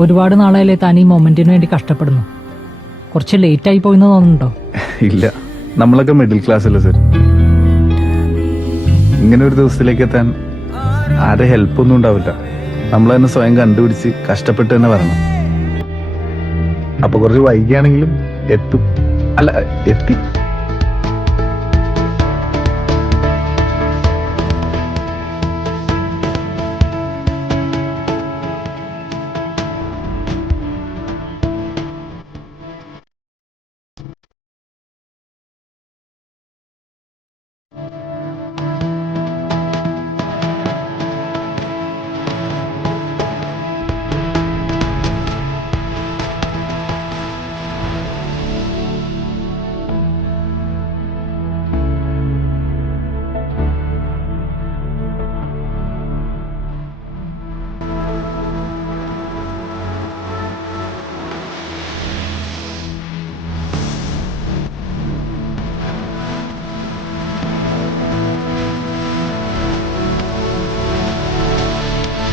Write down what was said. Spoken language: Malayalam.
ഒരുപാട് നാളായാലേ താൻ ഈ മൊമെന്റിന് വേണ്ടി കഷ്ടപ്പെടുന്നു. കുറച്ച് ലേറ്റ് ആയി പോയിന്ന് തോന്നുന്നുണ്ടോ? ഇല്ല, നമ്മളൊക്കെ മിഡിൽ ക്ലാസ് അല്ലേ സർ. ഇങ്ങനെ ഒരു ദിവസത്തിലേക്ക് എത്താൻ ആരെ ഹെൽപ്പ് ഒന്നും ഉണ്ടാവില്ല. നമ്മൾ തന്നെ സ്വയം കണ്ടുപിടിച്ച് കഷ്ടപ്പെട്ട് തന്നെ വരണം. അപ്പൊ കുറച്ച് വൈകിയാണെങ്കിലും എത്തും. അല്ല, എത്തി.